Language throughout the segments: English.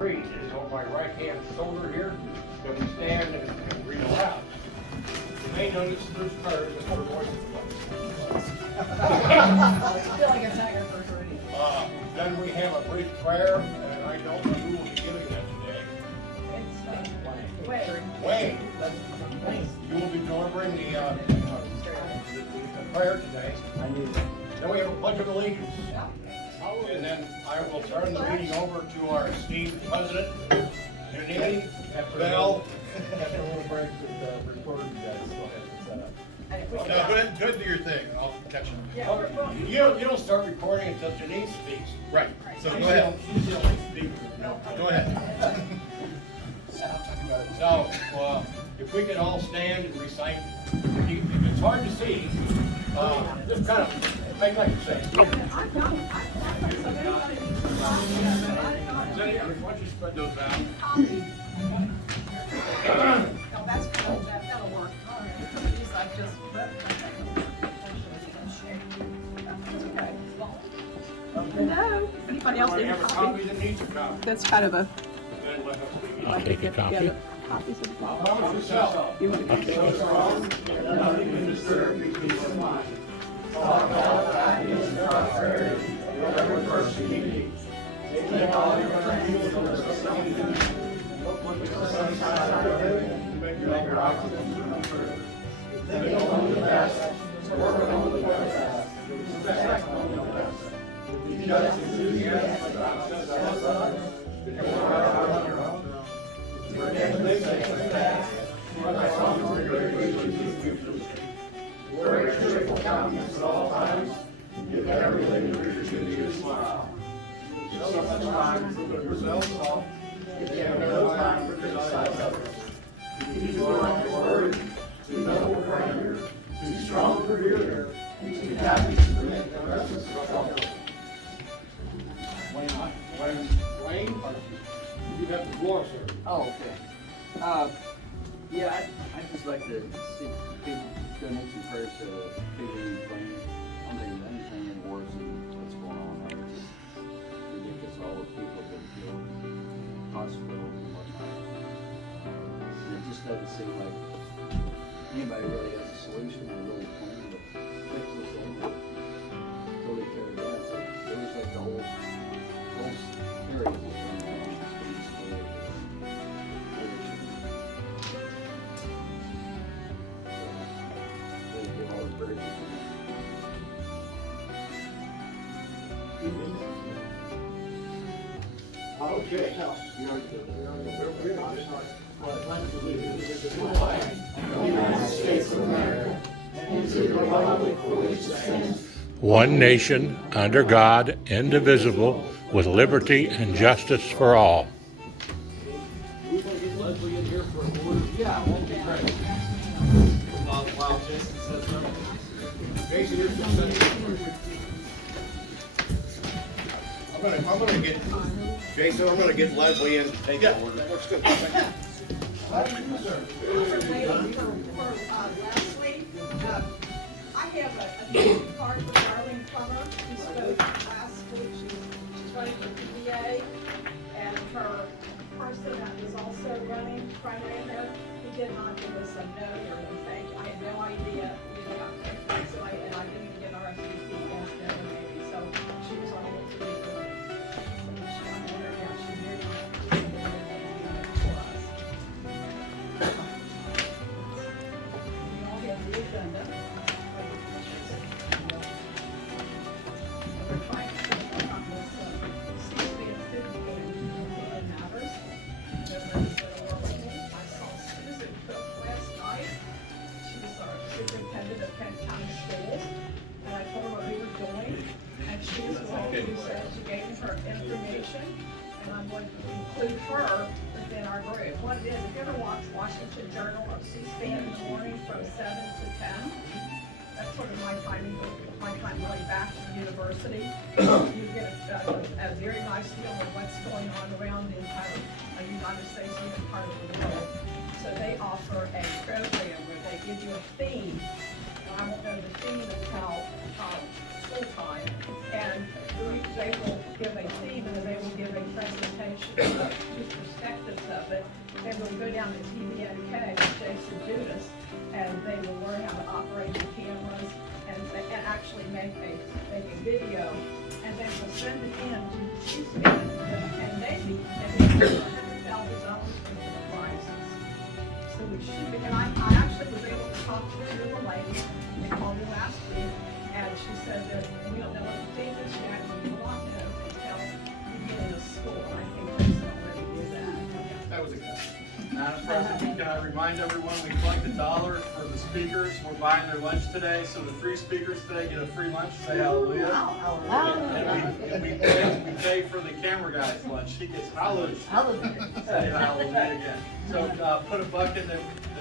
Read is on my right-hand shoulder here, that we stand and read aloud. You may notice there's prayers that are voices. I feel like it's not your first rodeo. Then we have a brief prayer, and I don't know who will be giving that today. It's Wayne. Wayne, you will be delivering the prayer today. Then we have a pledge of allegiance. And then I will turn the meeting over to our esteemed president, Janine Bell. After a little break with the recorder, you guys still have it set up. No, go ahead and do your thing, and I'll catch you. You don't start recording until Janine speaks. Right, so go ahead. She's the only speaker. Go ahead. So, if we could all stand and recite, it's hard to see, just kind of make like you say. Why don't you spread those out? No, that's kind of, that'll work. These I've just No. Anybody else need a Have a copy? copy that needs a copy. That's kind of a. Then let us begin. I'll take a copy. Yeah, copies of the Promise yourself. You want to Okay. So strong, that nothing can disturb your peace of mind. All health, happiness, and prosperity, whatever first you need. Take all your friends from the society. Look the sunshine out of it, make your oxygen come through. Think on the best, work on the best, respect on the best. Be just enthusiastic about success others, but you are out on your own. Forget the things that past, but I saw the great future. Wear a cheerful countenance at all times, give everything to retrieve your smile. Show such time to put yourself off, if you have no time to criticize others. Be too long for words, too noble for anger, too strong for fear, and too happy to permit the rest of others. Wayne, you have the floor, sir. Oh, okay. Yeah, I'd just like to see people donate some prayers to PeeWee Wayne. I mean, anything in worse than what's going on there. It's just ridiculous. All the people that have been killed in hospitals and whatnot. And it just doesn't seem like anybody really has a solution or really plan to fix this thing. Until they tear it down. So there was like the whole area was going on. Okay. United States of America, and to the republic for which it stands, One nation, under God, indivisible, with liberty and justice for all. We want to get Leslie in here for a word. Yeah, won't be great. While Jason says something. Jason, here's the second. I'm gonna get, Jason, I'm gonna get Leslie in. Take the order. Works good. Leslie, I have a card for Darlene Plummer, who spoke last week. She's running for PeeWee, and her person that is also running primary here, he did not give us a note or anything. I had no idea, so I didn't even get RSVP yesterday, maybe, so she was on hold to be doing. She wondered how she knew for us. We all have the agenda. We're trying to work on this, C-SPAN citizen matters. Everybody's gonna work with me. I saw Susan Cook last night. She was our superintendent of Kenton County Schools, and I told her what we were doing, and she was going to say, she gave me her information, and I'm going to include her within our group. What it is, if you ever watch Washington Journal or C-SPAN in the morning from 7 to 10, that's sort of my time going back to the university. You get a very nice feel of what's going on around the entire United States, even part of the world. So they offer a program where they give you a theme. And I won't know the theme until school time. And they will give a theme, and then they will give a presentation to but they will go down to TVNK with Jason Judas, and they will learn how to operate the cameras and actually make a video, and then we'll send it in to C-SPAN, and maybe $100,000 for the prizes. So we should be, and I actually was able to talk to the lady, they called me last week, and she said that we don't know what the date is yet, we will not know until the beginning of school. I think Jason already did that. That was a good. Madam President, can I remind everyone, we collect $1 for the speakers. We're buying their lunch today, so the 3 speakers today get a free lunch. Say hallelujah. And we pay for the camera guy's lunch. He gets hallelujah. Say hallelujah again. So put a buck in the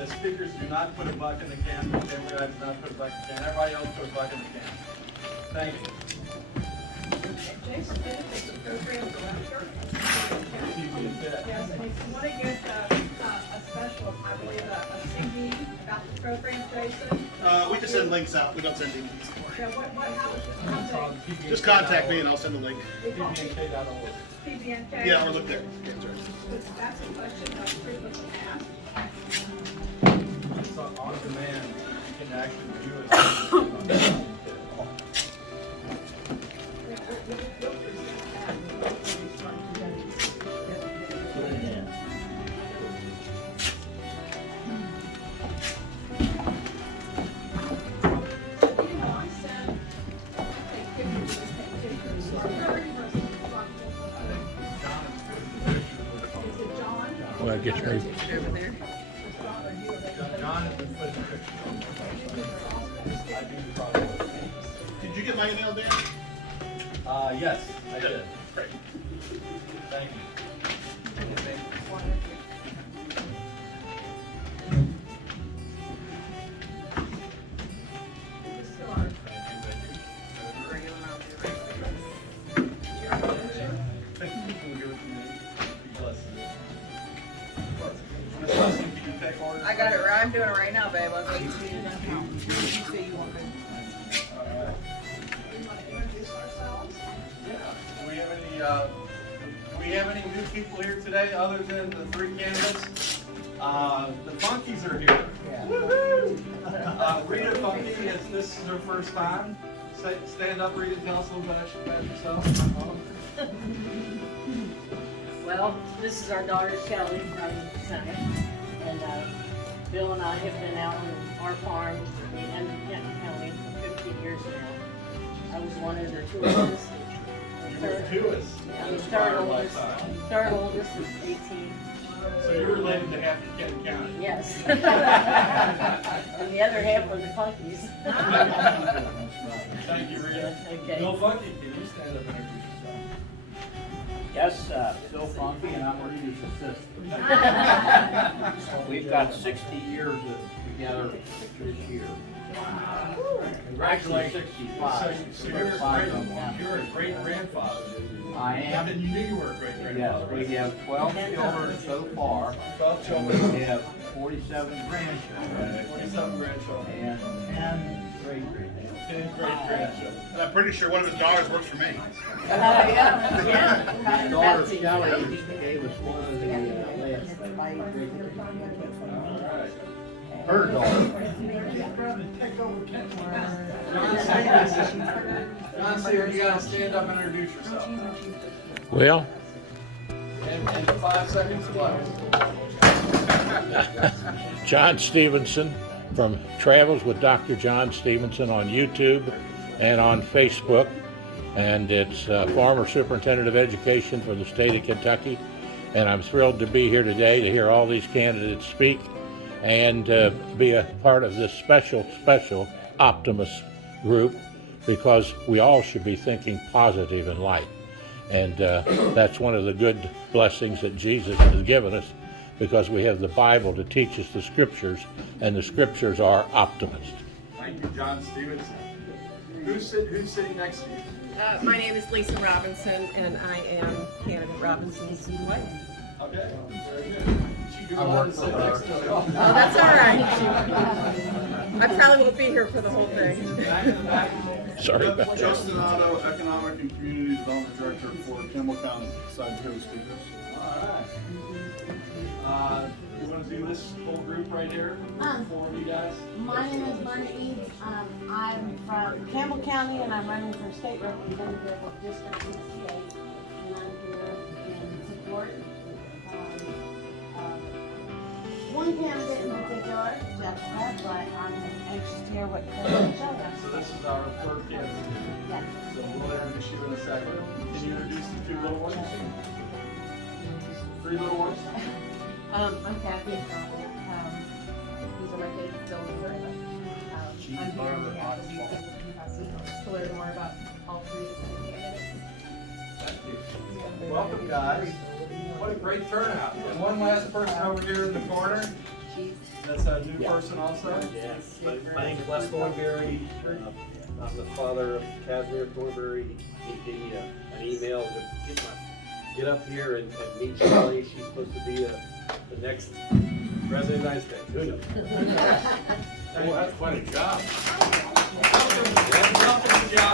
speakers do not put a buck in the can. The camera guy does not put a buck in the can. Everybody else put a buck in the can. Thank you. Jason Bennett is the program director. Yes, and if you want to get a special, I believe, a CD about the program, Jason. We just send links out. We don't send emails. Yeah, how Just contact me and I'll send the link. PeeWee.org. PBNK? Yeah, or look there. Yeah, that's right. That's a question that frequently asked. It's on demand. You can actually view it. We'll present that when we start together. Well, I guess maybe. John has been putting pictures. I do probably. Did you get my email, Dan? Yes, I did. Great. Thank you. I got it right. I'm doing it right now, babe. I was waiting for you to say you want me. We want to introduce ourselves. Do we have any new people here today other than the 3 candidates? The Funkies are here. Rita Funky, this is her first time. Stand up, Rita, tell us a little bit about yourself. Well, this is our daughter Kelly from Senate, and Bill and I have been out on our farm in Kenton County for 50 years now. I was one of their 2 oldest. I'm the third oldest is 18. So you're related to half of Kenton County. Yes. And the other half are the Funkies. Thank you, Rita. Okay. Bill Funky, can you stand up and introduce yourself? Yes, Bill Funky, and I'm Rita's assistant. We've got 60 years together this year. Actually, 65. So you're a great grandfather. I am. And you knew you were a great Yes, grandfather. we have 12 children so far. 12 children. We have 47 grandchildren 47 grandchildren. and 10 great-grandchildren. 10 great-grandchildren. And I'm pretty sure one of his daughters works for me. Yeah. My daughter Shelley gave us one of the last her daughter. John Stephenson, you gotta stand up and introduce yourself. Well, And 5 seconds of life. John Stephenson from Travels with Dr. John Stephenson on YouTube and on Facebook. And it's former superintendent of education for the state of Kentucky. And I'm thrilled to be here today to hear all these candidates speak and be a part of this special Optimist group, because we all should be thinking positive in light. And that's one of the good blessings that Jesus has given us, because we have the Bible to teach us the scriptures, and the scriptures are optimists. Thank you, John Stephenson. Who's sitting next to you? My name is Lisa Robinson, and I am candidate Robinson's wife. Okay, very good. You go on and sit next to her. Oh, that's all right. I probably won't be here for the whole thing. Sorry about that. Justin Otto, Economic and Community Development Director for Kenton County, side co speakers. All You want to do this whole group right here? Four of you guys? My name is Margie. I'm from Campbell County and I'm running for state representative of District 68. And I'm here in support one candidate in particular, Jessica, but I'm anxious to hear what they're showing us. So this is our third candidate. Yes. So we'll introduce you in a second. Can you introduce the two little ones? Three little ones? I'm Kathy. These are my kids, Bill and Zerba. I'm here on behalf of the to learn more about all three of the candidates. Thank you. Welcome, guys. What a great turnout. And one last person over here in the corner. That's a new person also. Yes. My name is Les Thornberry. I'm the father of Casimir Thornberry. He gave me an email to get up here and meet Shelley. She's supposed to be the next president of the United States. Who knows? Well, that's quite a job. Welcome to the job.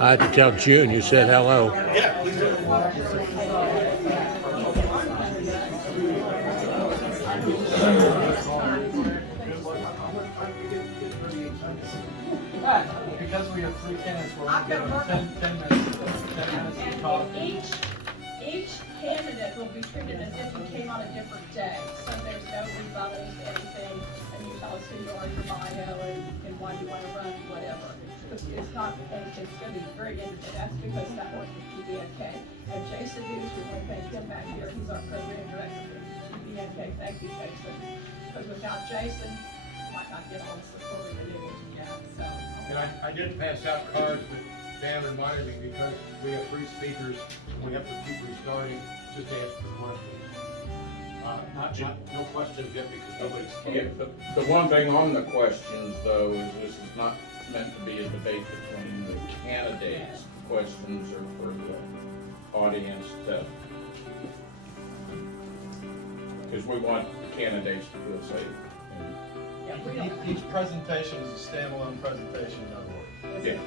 I had to tell June you said hello. Yeah, please do. Because we have three candidates, we're going to give them 10 minutes to talk. Each candidate will be treated as if you came on a different day. So there's no rebuttals, anything, and you tell us who you are, your bio, and why you want to run, whatever. It's not, it's going to be very interesting. That's because that works with PBNK. And Jason Hughes, we want to thank him back here. He's our program director for PBNK. Thank you, Jason. Because without Jason, we might not get all the support we need to get. So. And I did pass out cards, but Dan reminded me because we have three speakers, we have to keep restarting, just ask for questions. No questions yet because nobody's Yeah, the one thing on the questions though is this is not meant to be a debate between the candidates. Questions are for the audience to, because we want the candidates to feel safe. Each presentation is a standalone presentation, in other words. Yeah.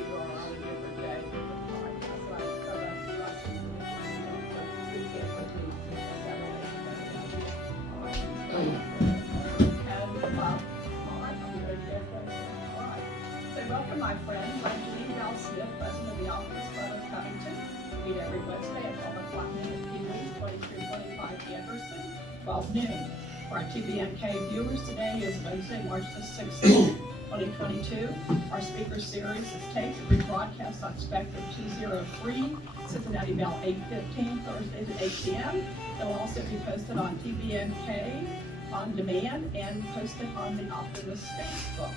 Welcome, my friends. I'm Janine Smith, president of the Optimist Club of Covington. We meet every Wednesday at 12 o'clock noon at PeeWee, 2325 Anderson, 12 noon. For our TBMK viewers, today is Wednesday, March the 6th, 2022. Our speaker series is taped and rebroadcast on Spectrum 203, Cincinnati Bell 815, Thursdays at 8 p.m. It will also be posted on TBMK on demand and posted on the Optimist Facebook.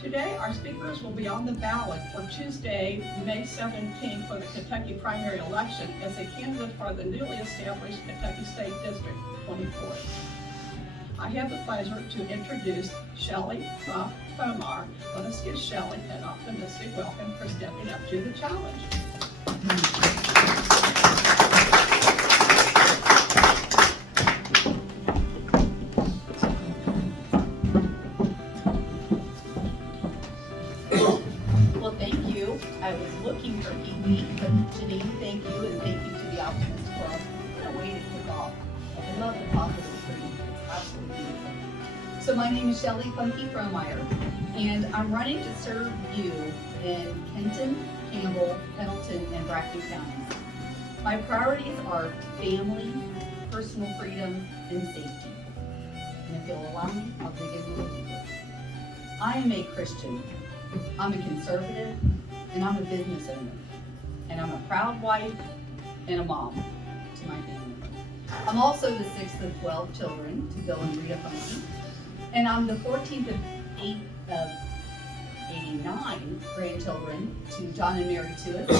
Today, our speakers will be on the ballot for Tuesday, May 17th for the Kentucky primary election as a candidate for the newly established Kentucky State District 24. I have the pleasure to introduce Shelley Fomar. Let us give Shelley an optimistic welcome for stepping up to the challenge. Well, thank you. I was looking for PeeWee, but Janine, thank you, and thank you to the Optimist Club. What a way to kick off. I love the positive screen. It's absolutely beautiful. So my name is Shelley Funky Fromeyer, and I'm running to serve you in Kenton, Campbell, Pendleton, and Bracken counties. My priorities are family, personal freedom, and safety. And if you'll allow me, I'll dig in a little deeper. I am a Christian. I'm a conservative, and I'm a business owner. And I'm a proud wife and a mom to my family. I'm also the 6th of 12 children to Bill and Rita Funky. And I'm the 14th of 89 grandchildren to John and Mary Tuis.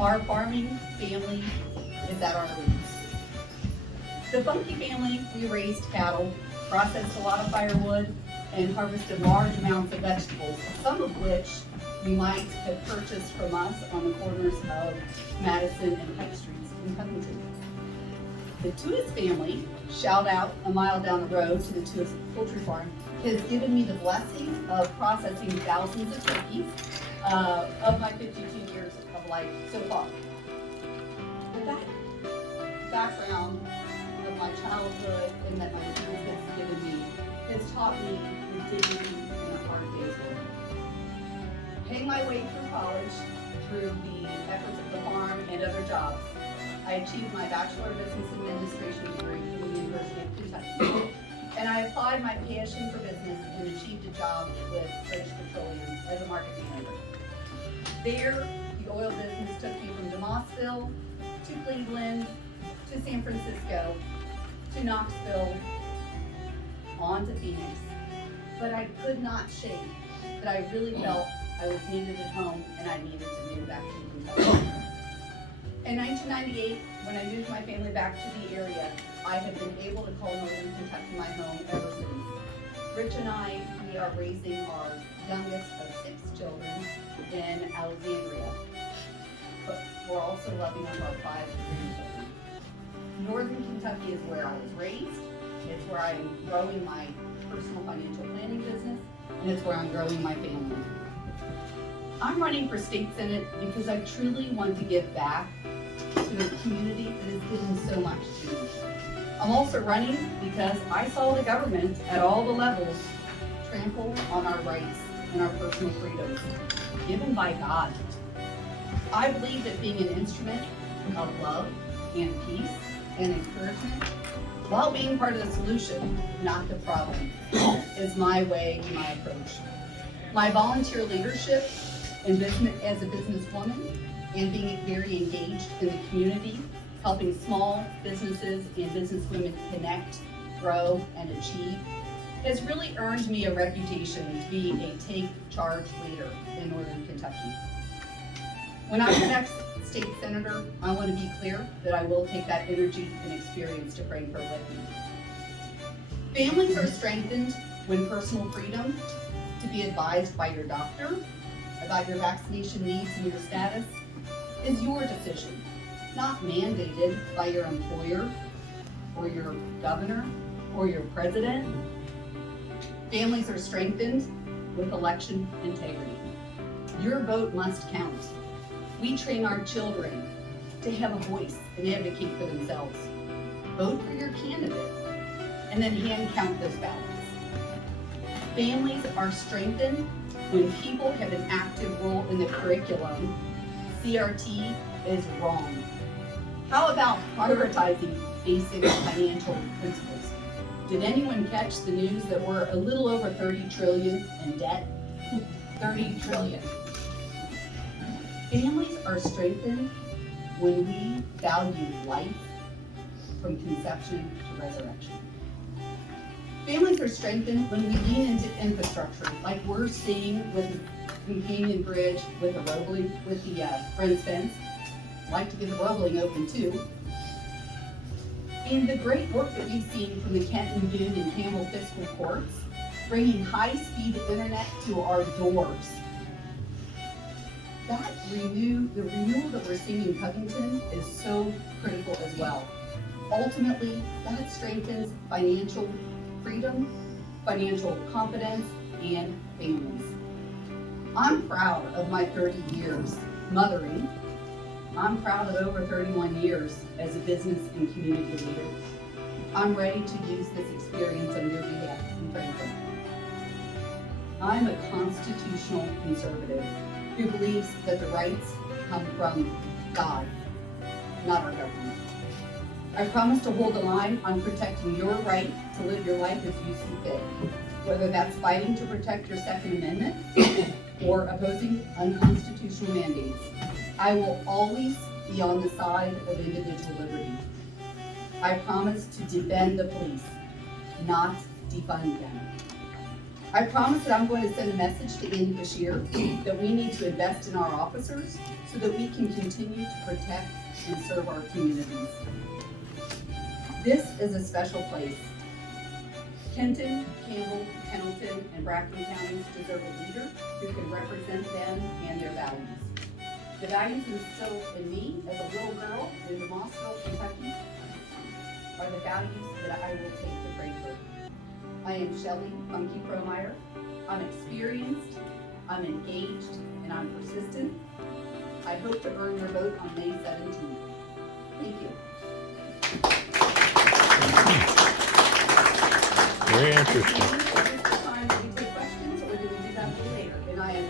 Our farming family is at our roots. The Funky family, we raised cattle, processed a lot of firewood, and harvested large amounts of vegetables, some of which you might have purchased from us on the corners of Madison and Pike Streets in Covington. The Tuis family, shout out a mile down the road to the Tuis Poultry Farm, has given me the blessing of processing thousands of turkeys of my 52 years of life so far. With that background of my childhood and that my parents have given me has taught me the dignity in a hard day's work. Paying my way through college through the efforts of the farm and other jobs, I achieved my Bachelor of Business Administration degree from the University of Kentucky. And I applied my passion for business and achieved a job with British Petroleum as a market manager. There, the oil business took me from DeMossville to Cleveland to San Francisco to Knoxville on to Phoenix. But I could not shake that I really felt I was needed at home and I needed to move back to Kentucky. In 1998, when I moved my family back to the area, I have been able to call Northern Kentucky my home ever since. Rich and I, we are raising our youngest of 6 children in Alexandria, but we're also loving up our 5 grandchildren. Northern Kentucky is where I was raised, it's where I'm growing my personal financial planning business, and it's where I'm growing my family. I'm running for state senate because I truly want to give back to a community that has given so much to me. I'm also running because I saw the government at all the levels trample on our rights and our personal freedoms given by God. I believe that being an instrument of love and peace and encouragement while being part of the solution, not the problem, is my way and my approach. My volunteer leadership in business as a businesswoman and being very engaged in the community, helping small businesses and businesswomen connect, grow, and achieve, has really earned me a reputation to be a take charge leader in Northern Kentucky. When I'm the next state senator, I want to be clear that I will take that energy and experience to Frankfurt with me. Families are strengthened when personal freedom to be advised by your doctor about your vaccination needs and your status is your decision, not mandated by your employer or your governor or your president. Families are strengthened with election integrity. Your vote must count. We train our children to have a voice and advocate for themselves. Vote for your candidate and then hand count those ballots. Families are strengthened when people have an active role in the curriculum. CRT is wrong. How about prioritizing basic financial principles? Did anyone catch the news that we're a little over 30 trillion in debt? 30 trillion. Families are strengthened when we value life from conception to resurrection. Families are strengthened when we lean into infrastructure, like we're seeing with the Companion Bridge, with the Roebling, with the Friends Fence. I'd like to get the Roebling open too. And the great work that we've seen from the Kenton, Boone, and Campbell fiscal courts, bringing high-speed internet to our doors. The renewal that we're seeing in Covington is so critical as well. Ultimately, that strengthens financial freedom, financial confidence, and families. I'm proud of my 30 years mothering. I'm proud of over 31 years as a business and community leader. I'm ready to use this experience on your behalf in Frankfurt. I'm a constitutional conservative who believes that the rights come from God, not our government. I promise to hold the line on protecting your right to live your life as you see fit, whether that's fighting to protect your Second Amendment or opposing unconstitutional mandates. I will always be on the side of individual liberty. I promise to defend the police, not defund them. I promise that I'm going to send a message to Andy Bashir that we need to invest in our officers so that we can continue to protect and serve our communities. This is a special place. Kenton, Campbell, Pendleton, and Bracken counties deserve a leader who can represent them and their values. The values instilled in me as a little girl in Mossville, Kentucky are the values that I will take to Frankfurt. I am Shelley Funky Promeyer. I'm experienced, I'm engaged, and I'm persistent. I hope to earn your vote on May 17th. Thank you. Very interesting. Is this the time that we take questions, or do we do that a little later? And I am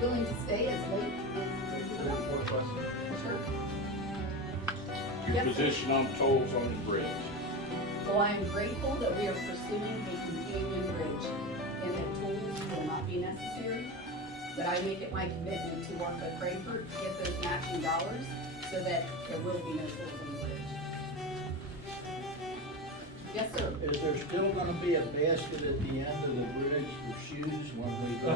willing to stay as late as possible. Sure. Your Yes, sir. position on tolls on the bridge. Well, I am grateful that we are pursuing a companion bridge and that tools will not be necessary. But I make it my commitment to work with Frankfurt to get those matching dollars so that there will be no tools on the bridge. Yes, sir. Is there still gonna be a basket at the end of the bridge for shoes when we go?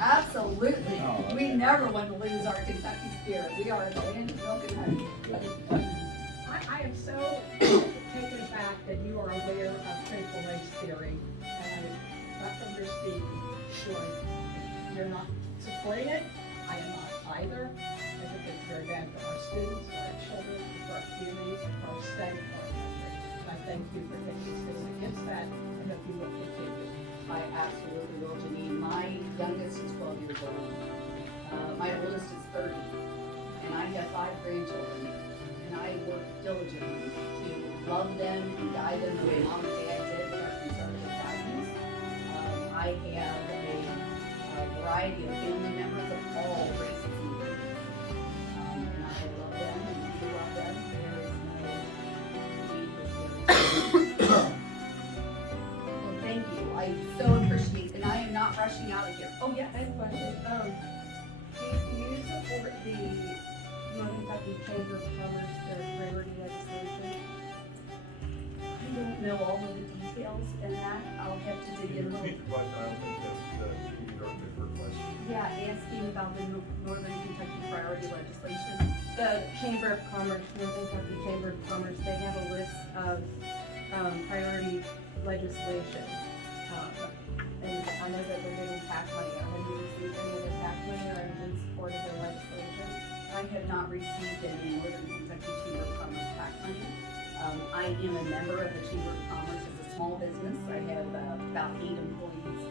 Absolutely. Oh, okay. We never want to lose our Kentucky spirit. We are the land of milk and honey. I am so taken aback that you are aware of critical race theory. And right from your speech, sure, you're not supporting it. I am not either. I think it's very bad for our students, for our children, for our communities, for our state, for our country. And I thank you for taking things against that, and hope you will continue. I absolutely will, Janine. My youngest is 12 years old. My oldest is 30. And I have 5 grandchildren. And I work diligently to love them and guide them the way mom and dad did with our conservative values. I have a variety of family members of all races and creeds. And I love them and we love them. There is no need for fear. Well, thank you. I so appreciate, and I am not rushing out of here. Oh, yes. I have a question. Do you support the Kentucky Chamber of Commerce, their priority legislation? I don't know all of the details in that. I'll have to dig in a little. Repeat the question, I don't think that you heard the first question. Yeah, asking about the Northern Kentucky priority legislation. The Chamber of Commerce, Northern Kentucky Chamber of Commerce, they have a list of priority legislation. And I know that they're getting tax money. Have you received any of the tax money or any in support of their legislation? I have not received any Northern Kentucky Chamber of Commerce PAC money. I am a member of the Chamber of Commerce as a small business. I have about 8 employees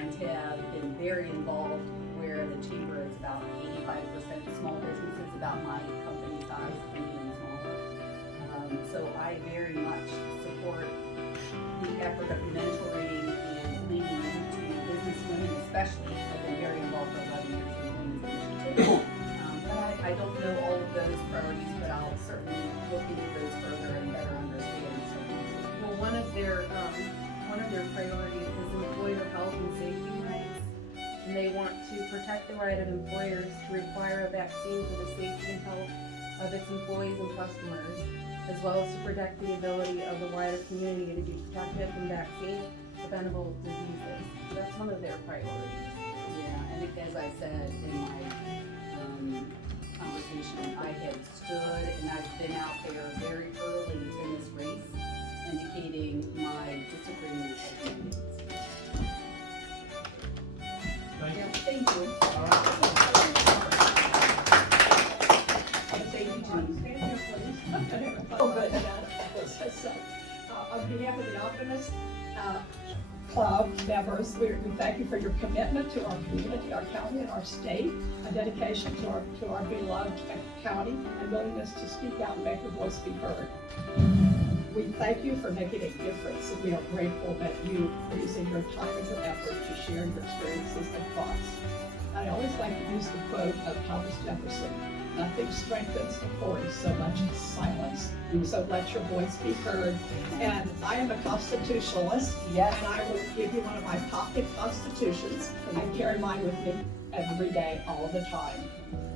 and have been very involved where the Chamber is about 85% small businesses, about my company size, maybe even smaller. So I very much support the effort of mentoring and leading into business women, especially. I've been very involved for 11 years in the Women's Initiative. I don't know all of those priorities, but I'll certainly look into those further and better understand some of these. Well, one of their priorities is employer health and safety rights. And they want to protect the right of employers to require a vaccine for the safety and health of its employees and customers, as well as to protect the ability of the wider community to be protected from vaccine-preventable diseases. So that's one of their priorities. Yeah, and as I said in my conversation, I have stood and I've been out there very early in this race, indicating my disagreement with candidates. Thank you. Thank you, Janine. Stand here, please. Oh, good. On behalf of the Optimist Club members, we thank you for your commitment to our community, our county, and our state, a dedication to our beloved county, and willingness to speak out and make your voice be heard. We thank you for making a difference, and we are grateful that you are using your time and your effort to share your experiences and thoughts. I always like to use the quote of Thomas Jefferson: "Nothing strengthens authority so much as silence." So let your voice be heard. And I am a constitutionalist. Yes. And I will give you one of my pocket constitutions. I carry mine with me every day, all the time.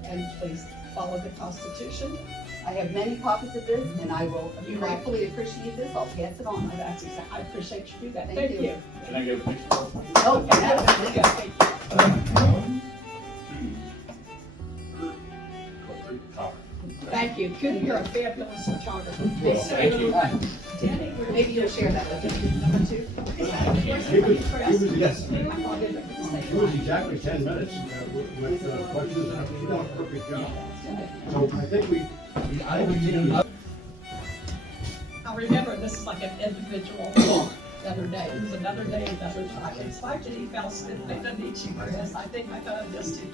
And please follow the Constitution. I have many copies of this, and I will gratefully appreciate this. I'll pass it on. That's exactly. I appreciate you do that. Thank Thank you. you. Can I get a picture? Oh, Thank you. Thank Thank you. You're a fabulous photographer. Well, thank you. Danny, Maybe you'll share that with me. number 2. Yes. I'm all good with this. It was exactly 10 minutes with questions, and she's done a perfect job. So I think I'll remember this is like an individual another day. It was another day, another time. It's like Janine Felsen. I don't need you, Chris. I think I got this too.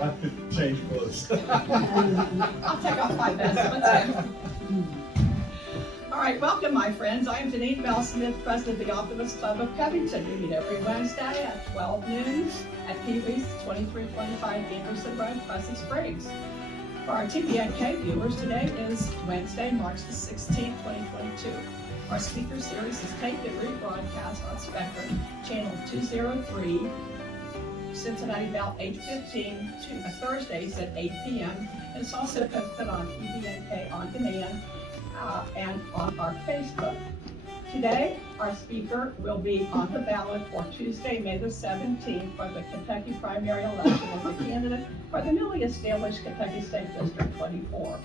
I have to change clothes. I'll take off my vest. Let's go. All right, welcome, my friends. I am Janine Bell-Smith, president of the Optimist Club of Covington. We meet every Wednesday at 12 noon at PeeWee's 2325 Anderson Road, Crescent Springs. For our TBNK viewers, today is Wednesday, March the 16th, 2022. Our speaker series is taped and rebroadcast on Spectrum, channel 203, Cincinnati about 8:15 to Thursdays at 8 p.m. And it's also posted on TBNK On Demand and on our Facebook. Today, our speaker will be on the ballot for Tuesday, May the 17th for the Kentucky primary election as a candidate for the newly established Kentucky State District 24.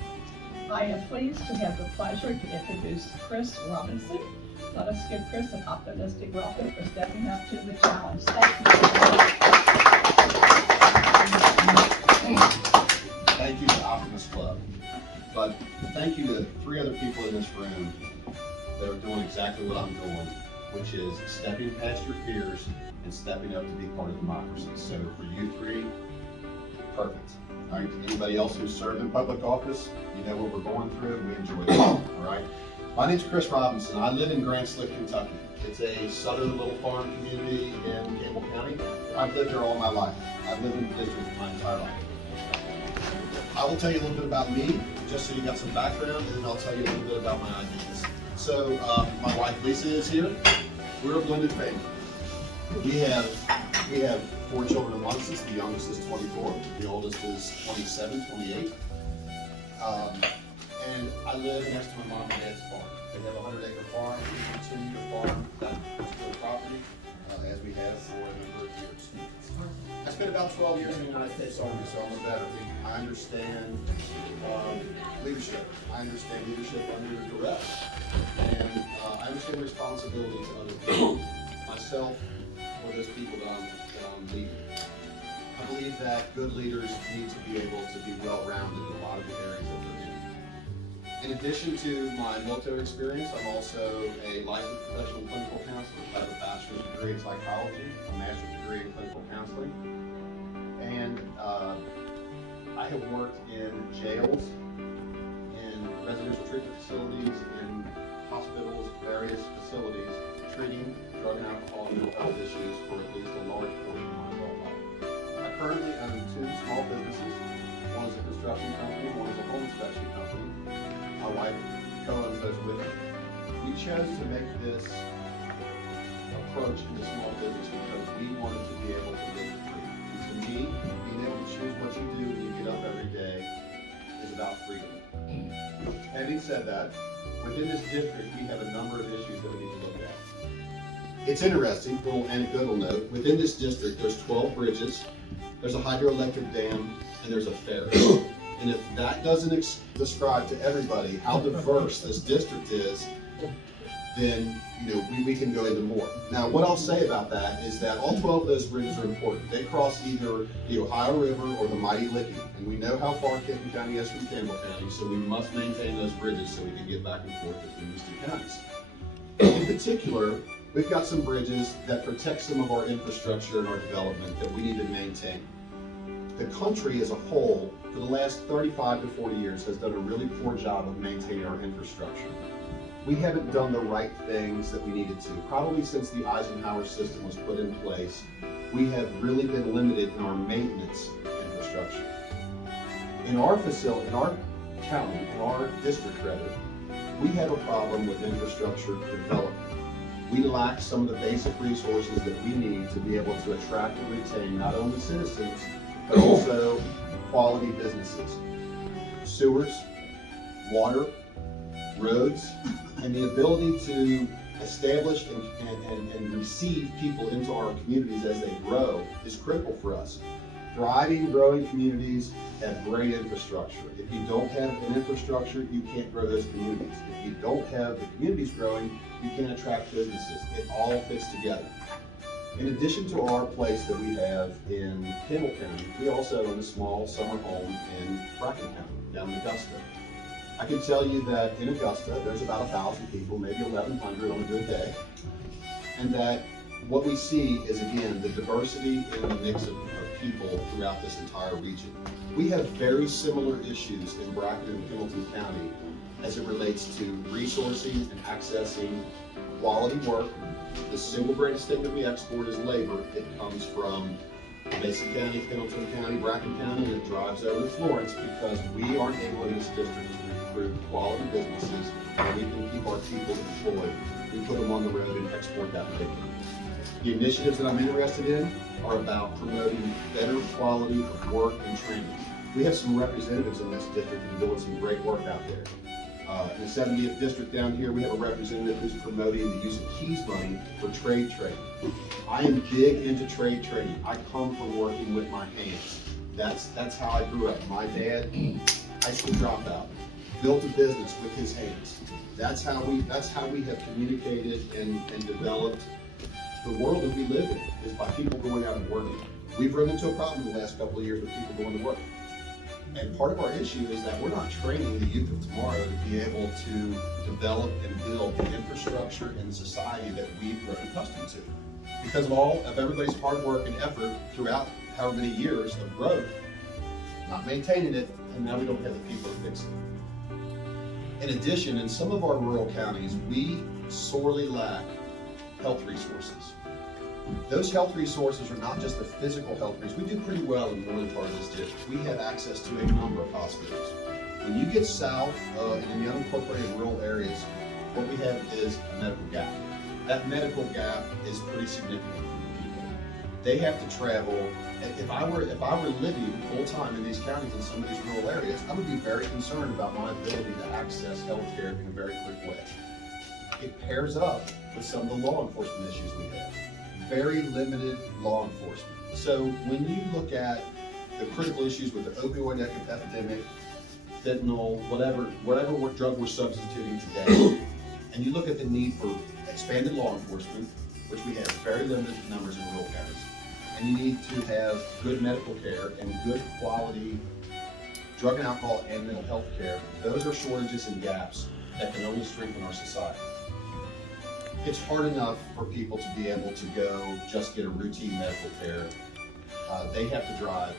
I am pleased to have the pleasure to introduce Chris Robinson. Let us give Chris an optimistic welcome for stepping up to the challenge. Thank you to the Optimist Club. But thank you to 3 other people in this room that are doing exactly what I'm doing, which is stepping past your fears and stepping up to be part of democracy. So for you 3, perfect. All right, anybody else who's served in public office, you know what we're going through, we enjoy it, all right? My name's Chris Robinson. I live in Grand Slick, Kentucky. It's a southern little farm community in Campbell County. I've lived there all my life. I've lived in the district my entire life. I will tell you a little bit about me, just so you got some background, and then I'll tell you a little bit about my ideas. So, my wife Lisa is here. We're a blended family. We have 4 children amongst us. The youngest is 24. The oldest is 27, 28. And I live next to my mom and dad's farm. They have a 100-acre farm. We continue to farm that particular property as we have for a number of years. I spent about 12 years in the United States Army, so I'm a veteran. I understand leadership. I understand leadership under duress. And I understand responsibility to other people, myself, or those people that I'm leading. I believe that good leaders need to be able to be well-rounded in a lot of the areas that they're in. In addition to my military experience, I'm also a licensed professional clinical counselor. I have a bachelor's degree in psychology, a master's degree in clinical counseling, and I have worked in jails, in residential treatment facilities, in hospitals, various facilities, treating drug and alcohol and mental health issues for at least a large portion of my adult life. I currently own 2 small businesses. One is a construction company, one is a home inspection company. My wife co-owns those with me. We chose to make this approach into small business because we wanted to be able to live free. And to me, being able to choose what you do when you get up every day is about freedom. Having said that, within this district, we have a number of issues that we need to look at. It's interesting, little anecdotal note, within this district, there's 12 bridges, there's a hydroelectric dam, and there's a ferry. And if that doesn't describe to everybody how diverse this district is, then we can go into more. Now, what I'll say about that is that all 12 of those bridges are important. They cross either the Ohio River or the mighty Licking, and we know how far Kenton County is from Campbell County, so we must maintain those bridges so we can get back and forth between these 2 counties. In particular, we've got some bridges that protect some of our infrastructure and our development that we need to maintain. The country as a whole, for the last 35 to 40 years, has done a really poor job of maintaining our infrastructure. We haven't done the right things that we needed to. Probably since the Eisenhower system was put in place, we have really been limited in our maintenance infrastructure. In our facility, in our county, in our district rather, we have a problem with infrastructure development. We lack some of the basic resources that we need to be able to attract and retain not only citizens, but also quality businesses. Sewers, water, roads, and the ability to establish and receive people into our communities as they grow is critical for us. Thriving, growing communities have great infrastructure. If you don't have an infrastructure, you can't grow those communities. If you don't have the communities growing, you can't attract businesses. It all fits together. In addition to our place that we have in Kenton County, we also own a small summer home in Crescent County, down in Augusta. I can tell you that in Augusta, there's about 1,000 people, maybe 1,100 on a good day, and that what we see is, again, the diversity in the mix of people throughout this entire region. We have very similar issues in Bracken and Covington County as it relates to resourcing and accessing quality work. The single greatest thing that we export is labor. It comes from Mason County, Pendleton County, Bracken County, and it drives over to Florence because we aren't able in this district to recruit quality businesses where we can keep our people employed. We put them on the road and export that labor. The initiatives that I'm interested in are about promoting better quality of work and training. We have some representatives in this district that are doing some great work out there. In the 70th district down here, we have a representative who's promoting the use of keys money for trade training. I am big into trade training. I come from working with my hands. That's how I grew up. My dad, high school dropout, built a business with his hands. That's how we have communicated and developed the world that we live in, is by people going out and working. We've run into a problem in the last couple of years with people going to work. And part of our issue is that we're not training the youth of tomorrow to be able to develop and build the infrastructure and the society that we've grown accustomed to. Because of everybody's hard work and effort throughout however many years of growth, not maintaining it, and now we don't have the people to fix it. In addition, in some of our rural counties, we sorely lack health resources. Those health resources are not just the physical health resources. We do pretty well in the northern part of this district. We have access to a number of hospitals. When you get south in the unincorporated rural areas, what we have is a medical gap. That medical gap is pretty significant for people. They have to travel. If I were living full time in these counties in some of these rural areas, I would be very concerned about my ability to access health care in a very quick way. It pairs up with some of the law enforcement issues we have. Very limited law enforcement. So when you look at the critical issues with the opioid epidemic, fentanyl, whatever drug we're substituting today, and you look at the need for expanded law enforcement, which we have very limited numbers in rural counties, and you need to have good medical care and good quality drug and alcohol and mental health care, those are shortages and gaps that can only strengthen our society. It's hard enough for people to be able to go just get a routine medical care. They have to drive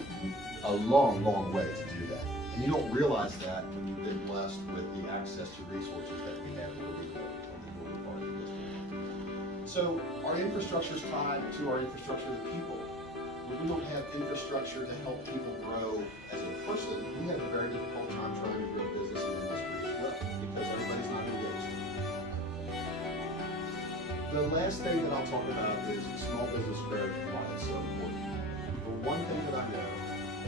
a long, long way to do that. And you don't realize that when you've been blessed with the access to resources that we have where we live in the northern part of the district. So our infrastructure is tied to our infrastructure of people. When we don't have infrastructure to help people grow as a person, we have a very difficult time trying to grow business and industry as well because everybody's not engaged. The last thing that I'll talk about is small business growth and why it's so important. The one thing that I know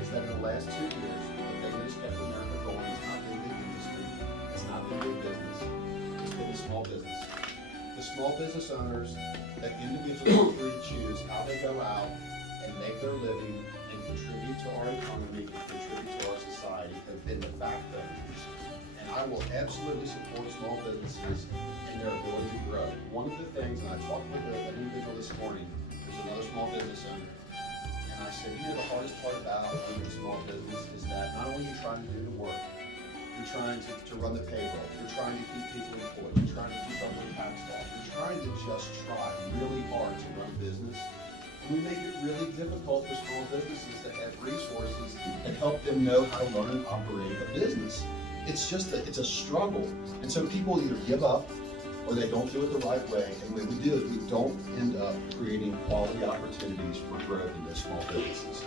is that in the last 2 years, the thing that has kept America going has not been big industry, it's not been big business, it's been the small business. The small business owners that individually are free to choose how they go out and make their living and contribute to our economy and contribute to our society have been the backbone. And I will absolutely support small businesses and their ability to grow. One of the things, and I talked with an individual this morning, who's another small business owner, and I said, the hardest part about owning a small business is that not only are you trying to do the work, you're trying to run the payroll, you're trying to keep people employed, you're trying to keep up with tax laws, you're trying to just try really hard to run business. And we make it really difficult for small businesses to have resources that help them know how to run and operate a business. It's a struggle. And so people either give up or they don't do it the right way. And what we do is we don't end up creating quality opportunities for growth in those small businesses.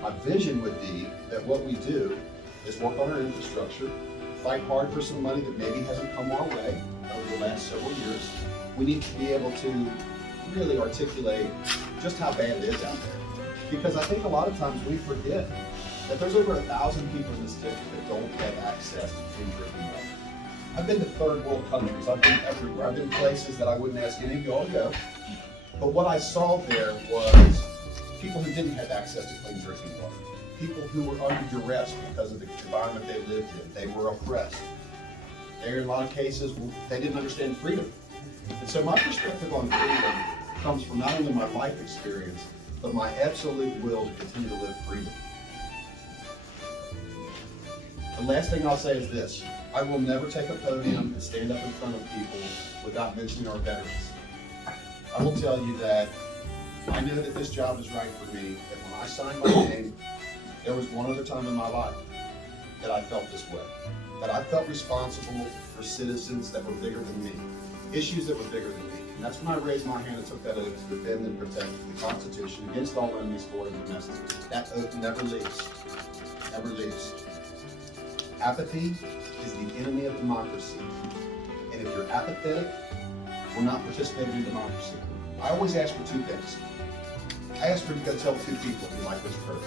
My vision would be that what we do is work on our infrastructure, fight hard for some money that maybe hasn't come our way over the last several years. We need to be able to really articulate just how bad it is out there. Because I think a lot of times we forget that there's over 1,000 people in this district that don't have access to clean drinking water. I've been to third world countries, I've been everywhere, I've been places that I wouldn't ask any of y'all to go. But what I saw there was people who didn't have access to clean drinking water, people who were under duress because of the environment they lived in. They were oppressed. There, in a lot of cases, they didn't understand freedom. And so my perspective on freedom comes from not only my life experience, but my absolute will to continue to live freely. The last thing I'll say is this: I will never take a podium and stand up in front of people without mentioning our veterans. I will tell you that I know that this job is right for me, that when I signed my name, there was one other time in my life that I felt this way, that I felt responsible for citizens that were bigger than me, issues that were bigger than me. And that's when I raised my hand and took that oath to defend and protect the Constitution against all enemies, foreign and domestic. That oath never leaves, never leaves. Apathy is the enemy of democracy. And if you're apathetic, we're not participating in democracy. I always ask for two things. I ask for you to go tell two people if you like what's occurred.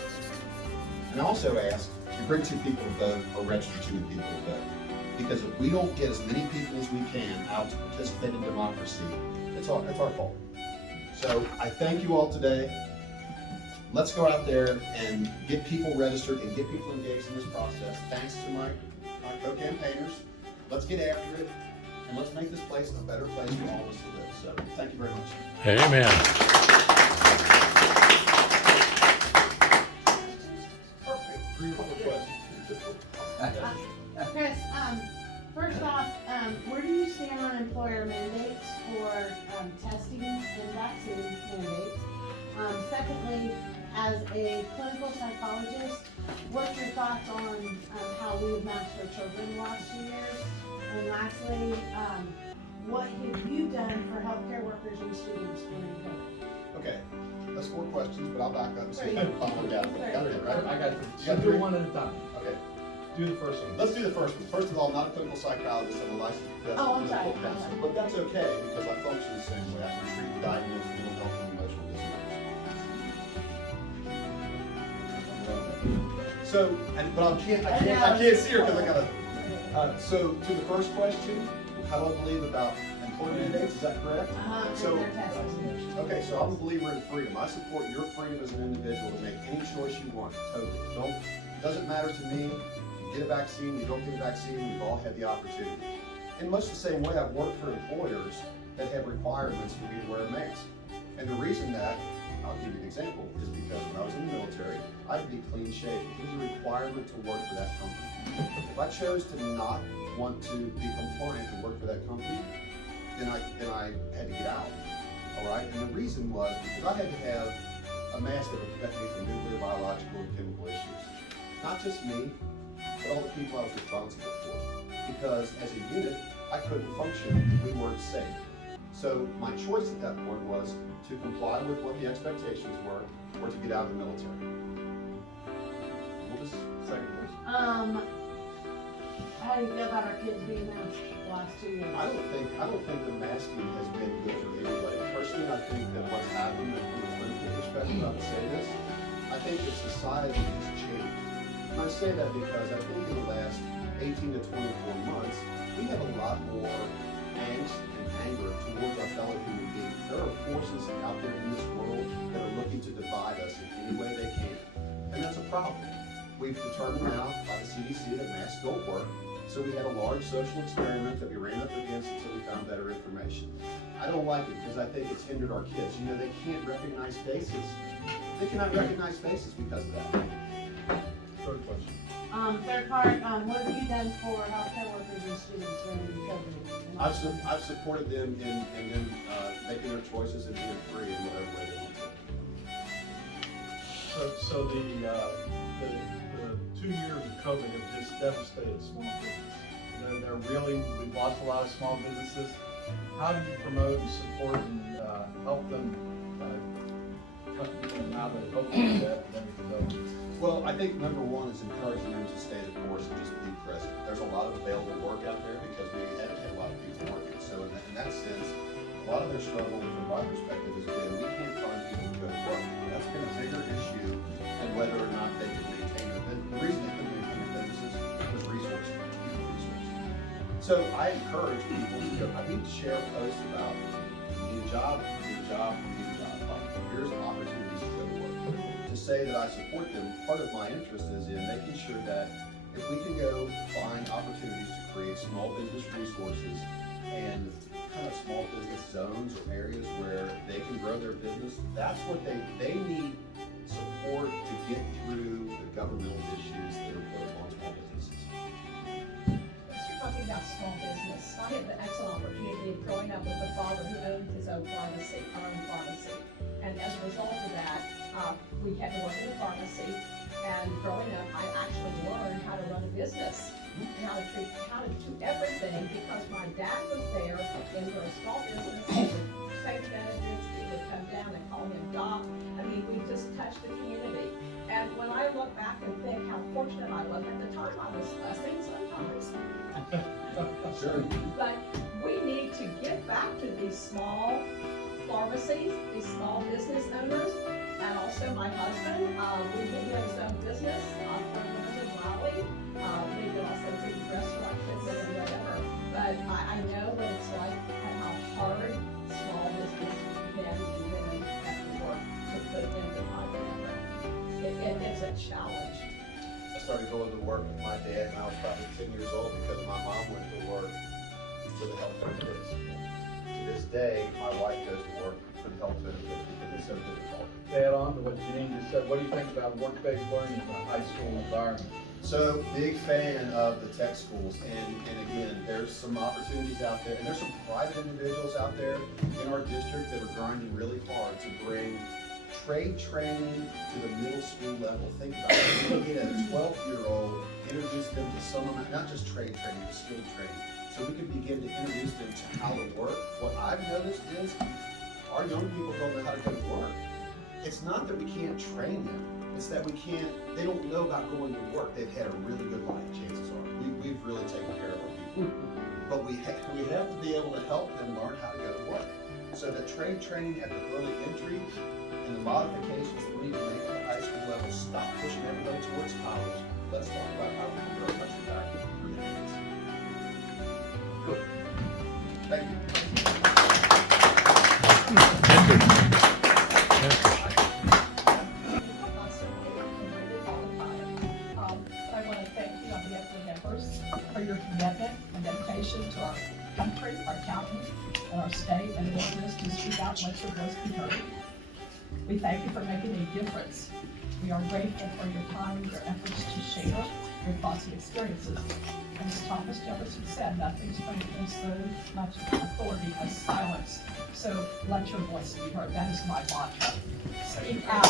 And I also ask you bring two people to vote or register two people to vote. Because if we don't get as many people as we can out to participate in democracy, it's our fault. So I thank you all today. Let's go out there and get people registered and get people engaged in this process. Thanks to my co-campaigners. Let's get after it, and let's make this place a better place for all of us to live. So thank you very much. Amen. Chris, first off, where do you stand on employer mandates for testing and vaccine mandates? Secondly, as a clinical psychologist, what's your thoughts on how we've matched our children the last 2 years? And lastly, what have you done for healthcare workers and students during COVID? Okay, that's 4 questions, but I'll back up and see if I can follow down. Got it, right? I got You got 3? one at a time. Okay. Do the first one. Let's do the first one. First of all, I'm not a clinical psychologist, I'm a licensed professor Oh, of I'm sorry. clinical counselor, but that's okay because I function the same way. I can treat and diagnose mental health and emotional disorders. So, but I can't see her because I gotta. So to the first question, how do I believe about employment mandates? Is that correct? Okay, so I'm a believer in freedom. I support your freedom as an individual to make any choice you want. Totally. Doesn't matter to me. You get a vaccine, you don't get a vaccine. We've all had the opportunity. In much the same way, I've worked for employers that have requirements for me to wear a mask. And the reason that, I'll give you an example, is because when I was in the military, I had to be clean shaven. It was a requirement to work for that company. If I chose to not want to be compliant and work for that company, then I had to get out. All right? And the reason was because I had to have a mask that would protect me from nuclear, biological, and chemical issues. Not just me, but all the people I was responsible for. Because as a unit, I couldn't function if we weren't safe. So my choice at that point was to comply with what the expectations were, or to get out of the military. What was the second question? How do you feel about our kids being masked the last 2 years? I don't think the masking has been good for anybody. Personally, I think that what's happened, and from a clinical perspective, I would say this, I think that society has changed. And I say that because I think in the last 18 to 24 months, we have a lot more angst and anger towards our fellow human beings. There are forces out there in this world that are looking to divide us in any way they can. And that's a problem. We've determined now by the CDC that masks don't work. So we had a large social experiment that we ran up against until we found better information. I don't like it because I think it's hindered our kids. You know, they can't recognize faces. They cannot recognize faces because of that. Third question. Third part, what have you done for healthcare workers and students during COVID? I've supported them in them making their choices and being free in whatever way they want to. So the 2 years of COVID have just devastated small business. We've lost a lot of small businesses. How do you promote and support and help them now that hopefully that everything's over? Well, I think number one is encouraging them to stay the course and just be present. There's a lot of available work out there because we haven't had a lot of people working. So in that sense, a lot of their struggle from my perspective has been we can't find people to go to work. That's been a bigger issue than whether or not they can maintain their business. The reason they couldn't maintain their businesses was resources. So I encourage people to go, I need to share posts about you need a job, you need a job, you need a job. Like, here's opportunities to go to work. say that I support them, part of my interest is in making sure that if we can go find opportunities to create small business resources and kind of small business zones or areas where they can grow their business, that's what they need support to get through the governmental issues that are put on small businesses. Since you're talking about small business, I had the excellent opportunity of growing up with a father who owned his own pharmacy, our own pharmacy. And as a result of that, we had to work in the pharmacy. And growing up, I actually learned how to run a business and how to do everything because my dad was there and we were a small business. He would take benefits, he would come down and call him Doc. I mean, we just touched the community. And when I look back and think how fortunate I was, at the time I was fussing sometimes. Sure. But we need to give back to these small pharmacies, these small business owners. And also my husband, he had his own business for winners in Raleigh. They did also big restaurant business and whatever. But I know what it's like and how hard small business men and women have to work to put into my family. It's a challenge. I started going to work with my dad when I was probably 10 years old because my mom went to work for the health benefits. To this day, my wife goes to work for the health benefits because it's so difficult. To add on to what Janine just said, what do you think about work-based learning in a high school environment? So, big fan of the tech schools, and again, there's some opportunities out there, and there's some private individuals out there in our district that are grinding really hard to bring trade training to the middle school level. Think about it. You can get a 12-year-old, introduce them to some of not just trade training, but skill training. So we can begin to introduce them to how to work. What I've noticed is our young people don't know how to go to work. It's not that we can't train them, it's that they don't know about going to work. They've had a really good life, chances are. We've really taken care of our people. But we have to be able to help them learn how to go to work. So the trade training at the early entry and the modifications that we need to make at the high school level, stop pushing everybody towards college. Let's talk about how we can get our country back through the hands. Good. Thank you. I want to thank you on behalf of the members for your commitment and dedication to our country, our county, and our state, and the willingness to speak out and let your voice be heard. We thank you for making a difference. We are grateful for your time and your efforts to share your thoughts and experiences. As Thomas Jefferson said, nothing strengthens so much authority as silence. So let your voice be heard. That is my mantra. Speak out.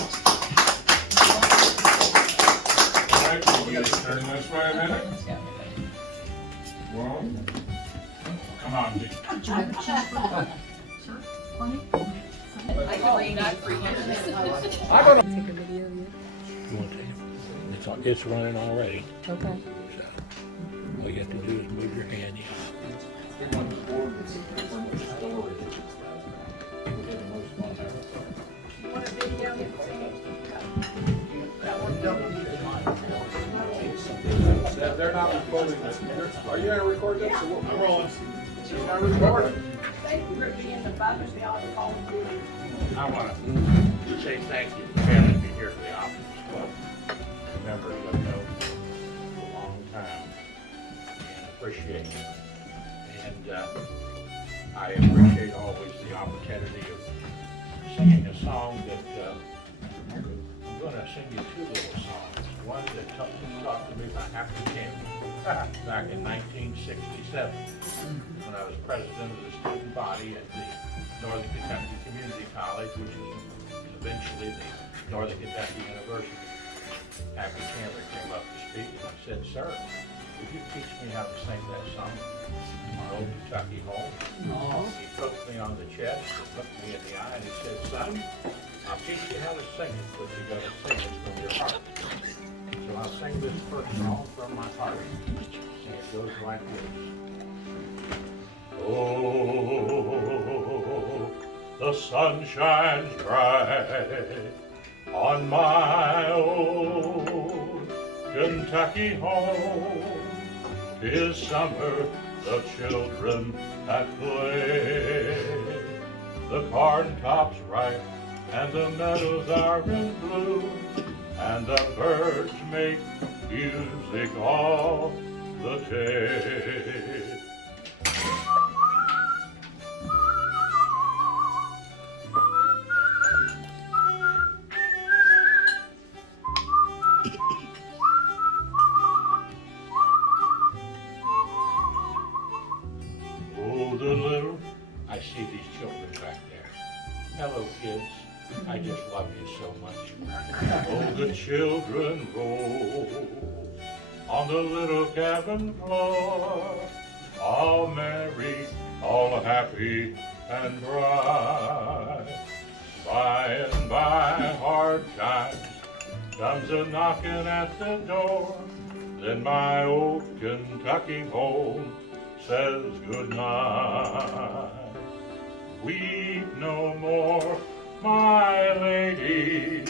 All right, we got to turn this way a minute. Well, come on, Dick. I can read that for years. I'm gonna take a video of you. You want to take it? It's running already. Okay. So, all you have to do is move your hand. Want a video? They're not recording this. Are you gonna record this? I'm rolling. She's not recording. Thank you for being the Father's Day on Call of Duty. I want to say thank you for having me here for the Optimist Club. Members I've known for a long time and appreciate it. And I appreciate always the opportunity of singing a song that I'm going to sing you two little songs. One that talked to me about Happy Camp back in 1967 when I was president of the student body at the Northern Kentucky Community College, which is eventually the Northern Kentucky University. Happy Chandler came up to speak and I said, "Sir, would you teach me how to sing that song, My Old Kentucky Home?" He poked me on the chest, looked me in the eye, and he said, "Son, I'll teach you how to sing it, but you got to sing it from your heart." So I'll sing this first song from my heart, and it goes like this. Oh, the sun shines bright on my old Kentucky home. 'Tis summer, the children at play, the corn tops ripe and the meadows are in bloom. and the birds make music all the day. Oh, the little, I see these children back there. Hello, kids. I just love you so much. Oh, the children roll on the little cabin floor, all merry, all happy and bright. By and by, hard times comes a knocking at the door. Then my old Kentucky home says goodnight. Weep no more, my ladies,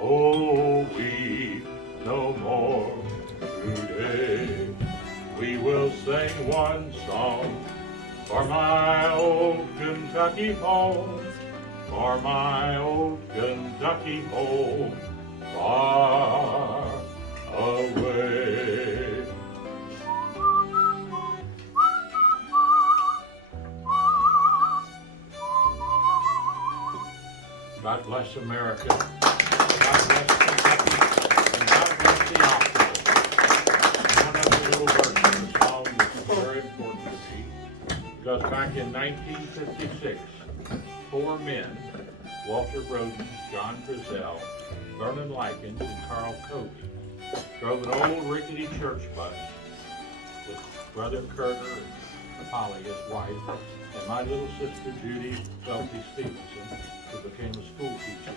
oh, weep no more today. We will sing one song for my old Kentucky home, for my old Kentucky home, far away. God bless America. God bless Kentucky. And God bless the Optimists. One of the little verses of the song is very important to me. Because back in 1956, 4 men, Walter Roden, John Frizzell, Vernon Likens, and Carl Covey, drove an old rickety church bus with Brother Kerner and Polly, his wife, and my little sister Judy Wealthy Stephenson, who became a school teacher.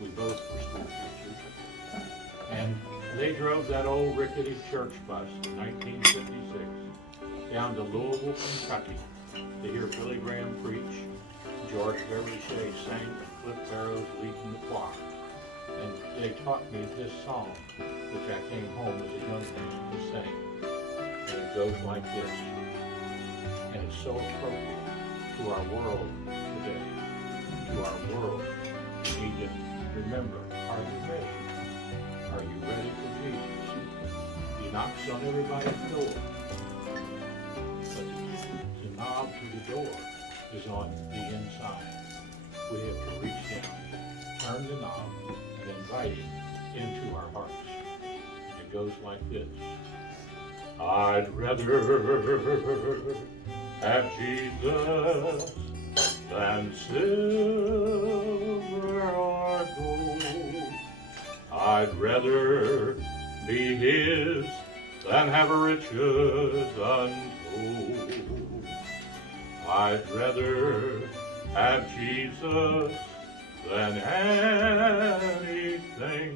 We both were school teachers. And they drove that old rickety church bus in 1956 down to Louisville, Kentucky to hear Billy Graham preach, George Beverly Shea sing, and Cliff Barrows leading the choir. And they taught me this song, which I came home as a young man to sing. And it goes like this. And it's so appropriate to our world today. To our world, we need to remember, are you ready? Are you ready for Jesus? He knocks on everybody's door, but the knob to the door is on the inside. We have to reach down, turn the knob, and invite him into our hearts. And it goes like this. I'd rather have Jesus than silver or gold. I'd rather be his than have riches untold. I'd rather have Jesus than anything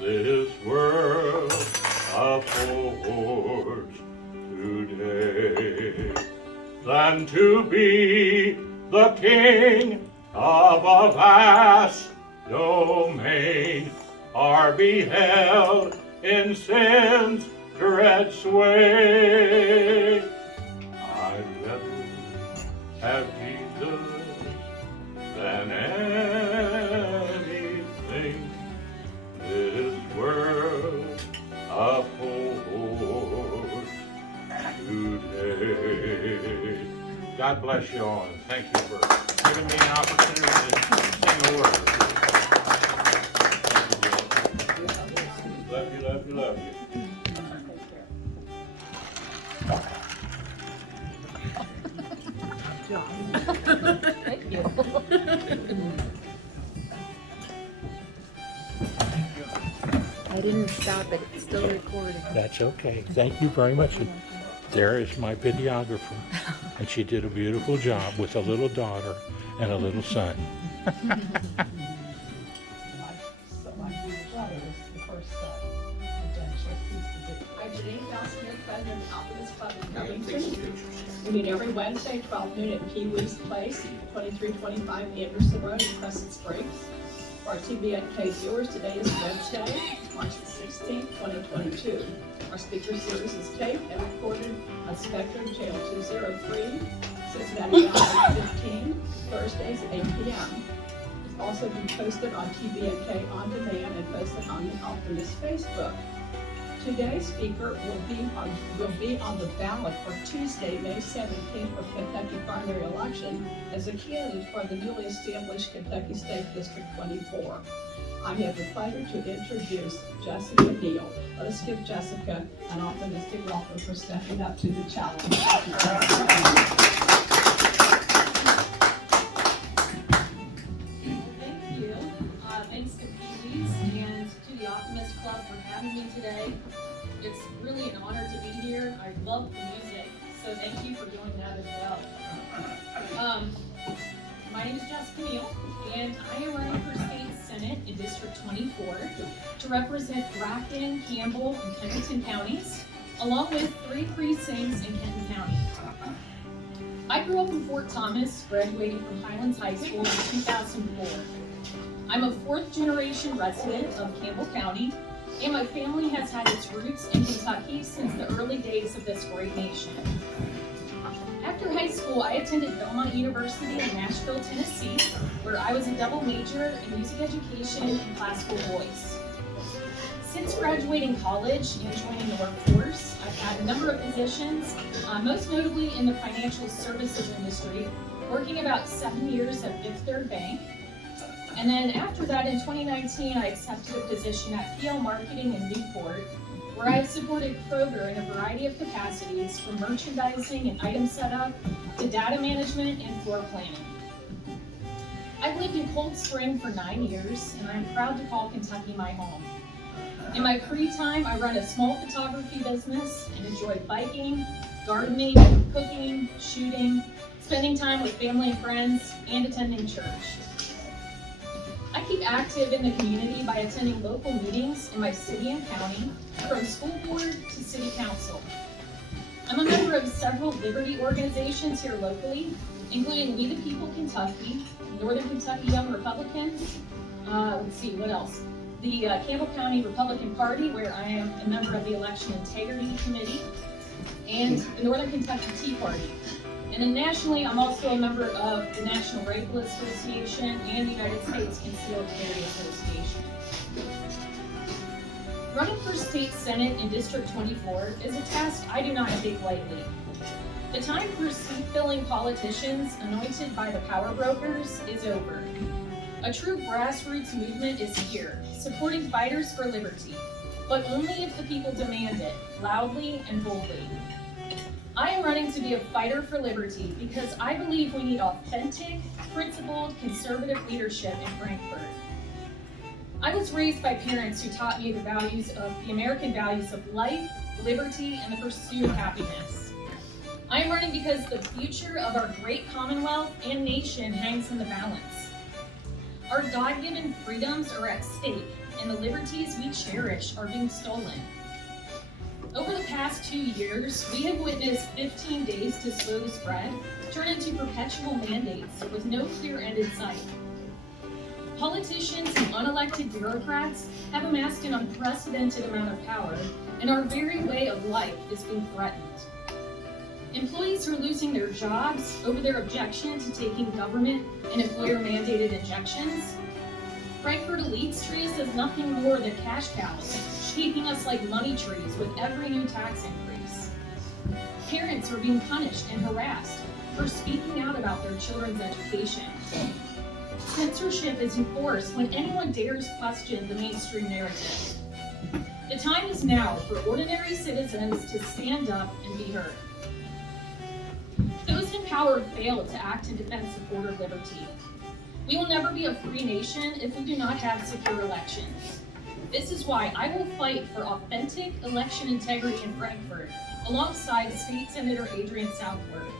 this world affords today, than to be the king of a vast domain, or be held in sin's dread sway. I'd rather have Jesus than anything this world affords today. God bless you all, and thank you for giving me an opportunity to sing a word. Love you, love you, love you. Thank you. I didn't stop it, it's still recording. That's okay. Thank you very much. There is my videographer, and she did a beautiful job with a little daughter and a little son. I'm Janine Smith, president of the Optimist Club in Covington. We meet every Wednesday, 12 noon at PeeWee's Place, 2325 Anderson Road in Crescent Springs. For our TBNK viewers, today is Wednesday, March the 16th, 2022. Our speaker series is taped and recorded on Spectrum Channel 203, Cincinnati 15, Thursdays at 8 p.m. also be posted on TBNK On Demand and posted on the Optimist Facebook. Today's speaker will be on the ballot for Tuesday, May 17th for Kentucky primary election as a candidate for the newly established Kentucky State District 24. I have the pleasure to introduce Jessica Neal. Let us give Jessica an optimistic welcome for stepping up to the challenge. Thank you. Thanks to PeeWee and to the Optimist Club for having me today. It's really an honor to be here. I love the music, so thank you for doing that as well. My name is Jessica Neal, and I am running for State Senate in District 24 to represent Bracken, Campbell, and Covington counties, along with 3 precincts in Kenton County. I grew up in Fort Thomas, graduating from Highlands High School in 2004. I'm a 4th-generation resident of Campbell County, and my family has had its roots in Kentucky since the early days of this great nation. After high school, I attended Belmont University in Nashville, Tennessee, where I was a double major in music education and classical voice. Since graduating college and joining the workforce, I've had a number of positions, most notably in the financial services industry, working about 7 years at Fifth Third Bank. And then after that, in 2019, I accepted a position at PL Marketing in Newport, where I have supported Kroger in a variety of capacities, from merchandising and item setup to data management and floor planning. I've lived in Cold Spring for 9 years, and I'm proud to call Kentucky my home. In my free time, I run a small photography business and enjoy biking, gardening, cooking, shooting, spending time with family and friends, and attending church. I keep active in the community by attending local meetings in my city and county, from school board to city council. I'm a member of several liberty organizations here locally, including We the People Kentucky, Northern Kentucky Young Republicans, let's see, what else? The Campbell County Republican Party, where I am a member of the Election Integrity Committee, and the Northern Kentucky Tea Party. And then nationally, I'm also a member of the National Rifle Association and the United States Concealed Carry Association. Running for State Senate in District 24 is a task I do not take lightly. The time for seat-filling politicians anointed by the power brokers is over. A true grassroots movement is here, supporting fighters for liberty, but only if the people demand it, loudly and boldly. I am running to be a fighter for liberty because I believe we need authentic, principled, conservative leadership in Frankfort. I was raised by parents who taught me the American values of life, liberty, and the pursuit of happiness. I am running because the future of our great Commonwealth and nation hangs in the balance. Our God-given freedoms are at stake, and the liberties we cherish are being stolen. Over the past 2 years, we have witnessed 15 days to slow the spread turn into perpetual mandates with no clear end in sight. Politicians and unelected bureaucrats have amassed an unprecedented amount of power, and our very way of life is being threatened. Employees are losing their jobs over their objection to taking government and employer-mandated injections. Frankfort elites treat us as nothing more than cash cows, shaking us like money trees with every new tax increase. Parents are being punished and harassed for speaking out about their children's education. Censorship is enforced when anyone dares question the mainstream narrative. The time is now for ordinary citizens to stand up and be heard. Those in power fail to act in defense of border liberty. We will never be a free nation if we do not have secure elections. This is why I will fight for authentic election integrity in Frankfort, alongside State Senator Adrian Southworth.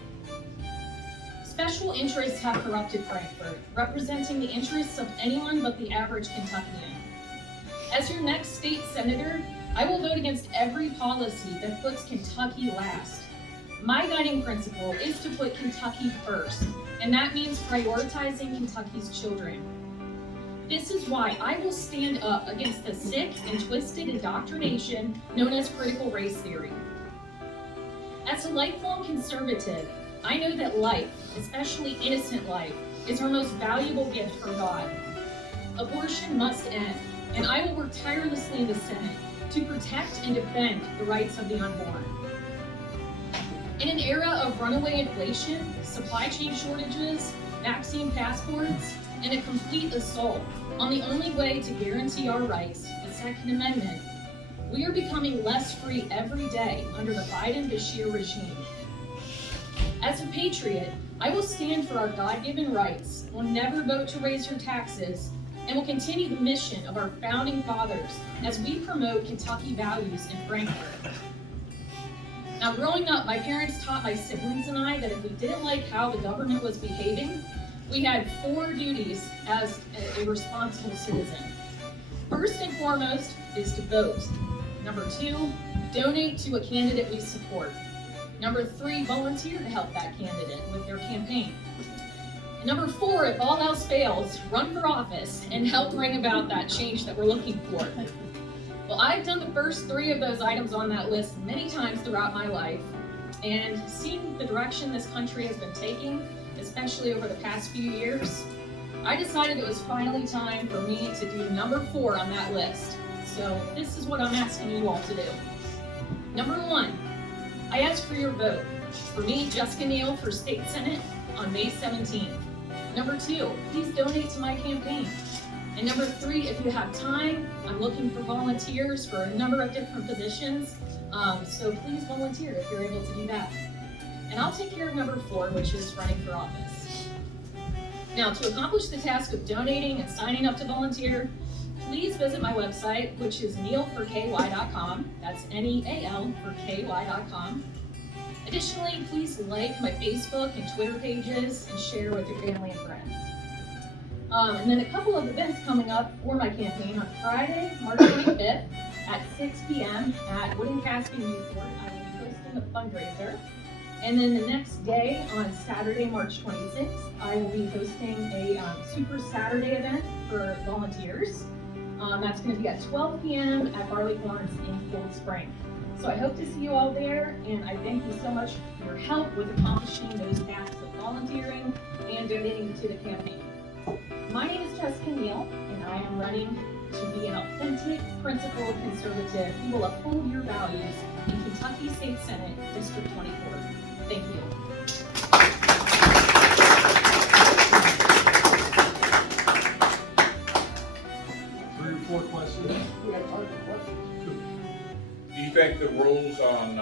Special interests have corrupted Frankfort, representing the interests of anyone but the average Kentuckian. As your next state senator, I will vote against every policy that puts Kentucky last. My guiding principle is to put Kentucky first, and that means prioritizing Kentucky's children. This is why I will stand up against the sick and twisted indoctrination known as critical race theory. As a lifelong conservative, I know that life, especially innocent life, is our most valuable gift from God. Abortion must end, and I will work tirelessly in the Senate to protect and defend the rights of the unborn. In an era of runaway inflation, supply chain shortages, vaccine passports, and a complete assault on the only way to guarantee our rights, the Second Amendment, we are becoming less free every day under the Biden-Bashir regime. As a patriot, I will stand for our God-given rights, will never vote to raise your taxes, and will continue the mission of our founding fathers as we promote Kentucky values in Frankfort. Now, growing up, my parents taught my siblings and I that if we didn't like how the government was behaving, we had 4 duties as a responsible citizen. First and foremost is to vote. Number 2, donate to a candidate we support. Number 3, volunteer to help that candidate with their campaign. And number 4, if all else fails, run for office and help bring about that change that we're looking for. Well, I've done the first 3 of those items on that list many times throughout my life, and seeing the direction this country has been taking, especially over the past few years, I decided it was finally time for me to do number 4 on that list. So this is what I'm asking you all to do. Number 1, I ask for your vote. For me, Jessica Neal for State Senate on May 17th. Number 2, please donate to my campaign. And number 3, if you have time, I'm looking for volunteers for a number of different positions. So please volunteer if you're able to do that. And I'll take care of number 4, which is running for office. Now, to accomplish the task of donating and signing up to volunteer, please visit my website, which is nealforky.com. That's Neal for ky.com. Additionally, please like my Facebook and Twitter pages and share with your family and friends. And then a couple of events coming up for my campaign on Friday, March 25th at 6 p.m. at Wooden-Casby Newport. I will be hosting a fundraiser. And then the next day, on Saturday, March 26th, I will be hosting a Super Saturday event for volunteers. That's going to be at 12 p.m. at Barley Farms in Cold Spring. So I hope to see you all there, and I thank you so much for your help with accomplishing those tasks of volunteering and donating to the campaign. My name is Jessica Neal, and I am running to be an authentic, principled conservative who will uphold your values in Kentucky State Senate, District 24. Thank you. 3 or 4 questions. Do you think the rules on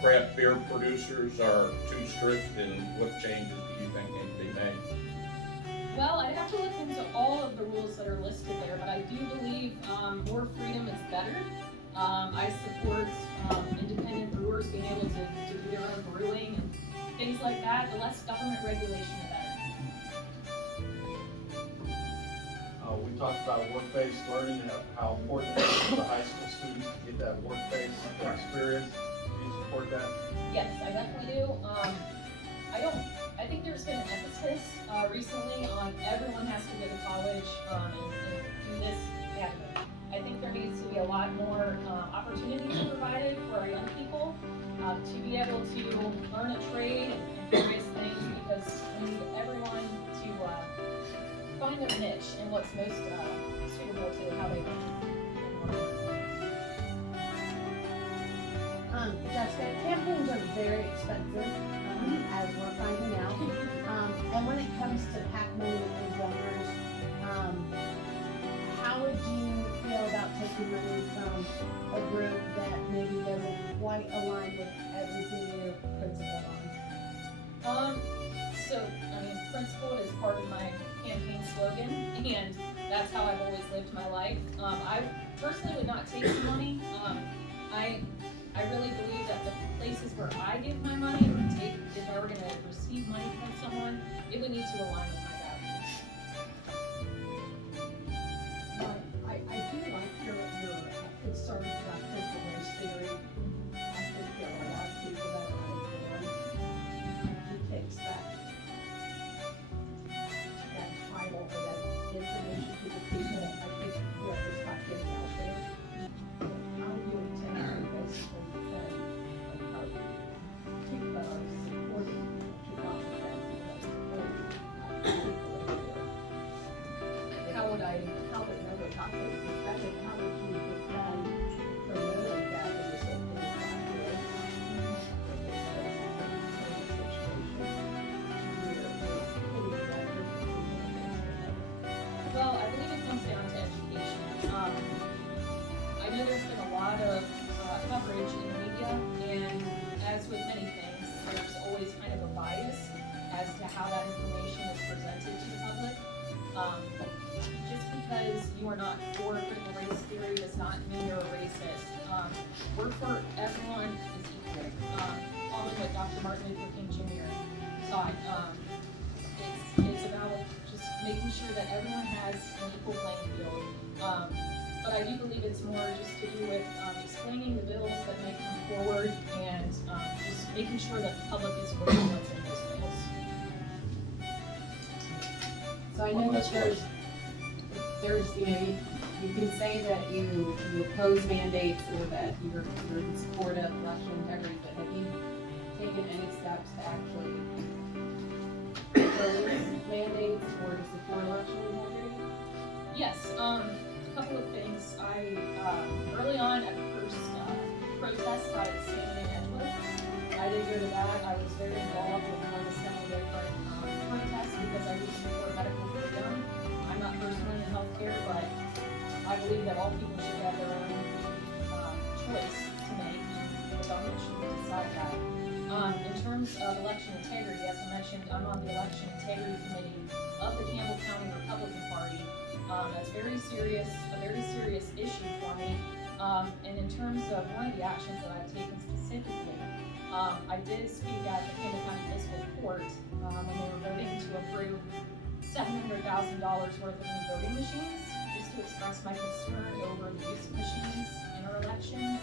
craft beer producers are too strict, and what changes do you think need to be made? Well, I'd have to look into all of the rules that are listed there, but I do believe more freedom is better. I support independent brewers being able to do their own brewing and things like that. The less government regulation, the better. We talked about work-based learning and how important it is for the high school students to get that work-based experience. Do you support that? Yes, I definitely do. I think there's been an emphasis recently on everyone has to go to college and do this academic. I think there needs to be a lot more opportunities provided for our young people to be able to learn a trade and various things, because we need everyone to find their niche and what's most suitable to how they learn. Jessica, campaigns are very expensive, as we're finding out. And when it comes to PAC money and donors, how would you feel about taking money from a group that maybe doesn't quite align with everything you're principled on? Principled is part of my campaign slogan, and that's how I've always lived my life. I personally would not take the money. I really believe that the places where I give my money, or if I were going to receive money from someone, it would need to align with my values. I do like your concerns about critical race theory. I think there are a lot of people that are uninformed who takes that title or that information to the people. I think it's not getting out there. How do you intend to basically keep supporting 2000? Just because you are not for critical race theory does not mean you're a racist. We're for everyone is equal. Following what Dr. Martin Luther King Jr. taught, it's about just making sure that everyone has an equal playing field. But I do believe it's more just to do with explaining the bills that may come forward and just making sure that the public is aware of what's in those bills. So I know that there's, you know, you can say that you oppose mandates or that you're in support of election integrity, but have you taken any steps to actually oppose mandates or to support election integrity? Yes, a couple of things. I early on at the first protest out at Stanley and Edgewood, I did go to that. I was very involved with one of several different protests because I do support medical freedom. I'm not personally in healthcare, but I believe that all people should have their own choice to make, and the government should decide that. In terms of election integrity, as I mentioned, I'm on the election integrity committee of the Campbell County Republican Party. That's a very serious issue for me. And in terms of one of the actions that I've taken specifically, I did speak at the Kenton County Fiscal Court when they were voting to approve $700,000 worth of new voting machines, just to express my concern over the use of machines in our elections,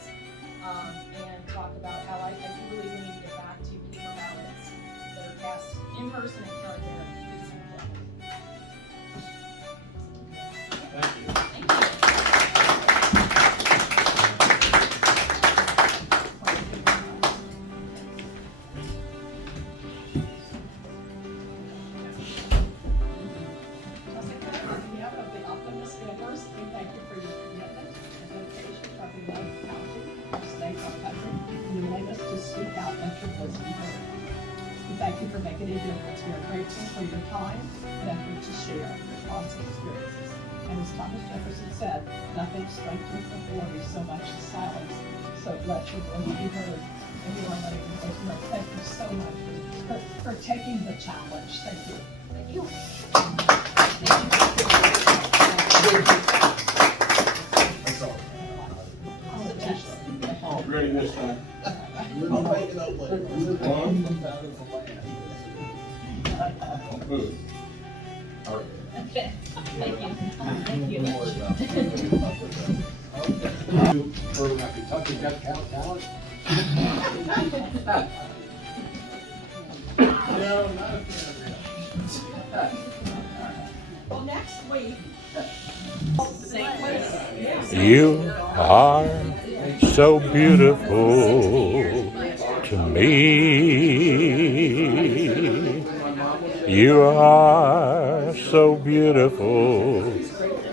and talk about how I do believe we need to get back to paper ballots that are cast in person and counted there at the precinct level. Thank you. Thank you. On behalf of the Optimists University, thank you for your commitment and dedication to our beloved county, our state, our country, and you enable us to speak out and let your voice be heard. We thank you for making a difference. We are grateful for your time and effort to share your thoughts and experiences. And as Thomas Jefferson said, nothing strengthens authority so much as silence. So let your voice be heard. And you are letting your voice be heard. Thank you so much for taking the challenge. Thank you. Thank you. Ready this time. I'll make it up later. Move. Okay. Thank you. Thank you. For Kentucky Got Talent? No, not a Well, next week, same place. You are so beautiful to me. You are so beautiful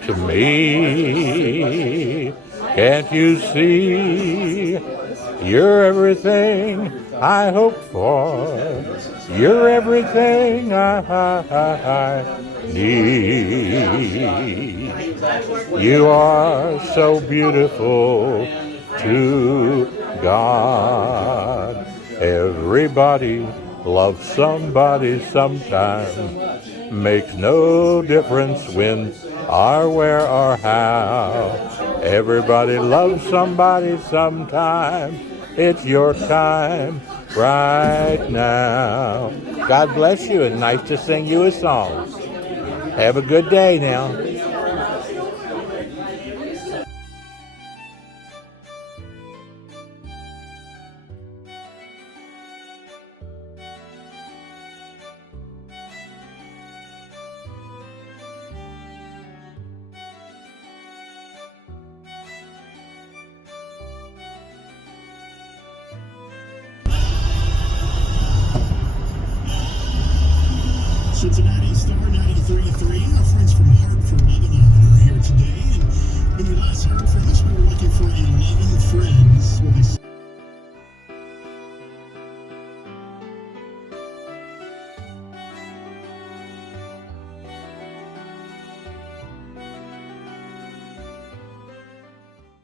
to me. Can't you see? You're everything I hope for. You're everything I need. You are so beautiful to God. Everybody loves somebody sometime. Makes no difference when or where or how. Everybody loves somebody sometime. It's your time right now. God bless you, and nice to sing you a song. Have a good day now. Cincinnati Star 93.3. Our friends from Hartford, Lebanon are here today. And when we last heard from us, we were looking for 11 friends with a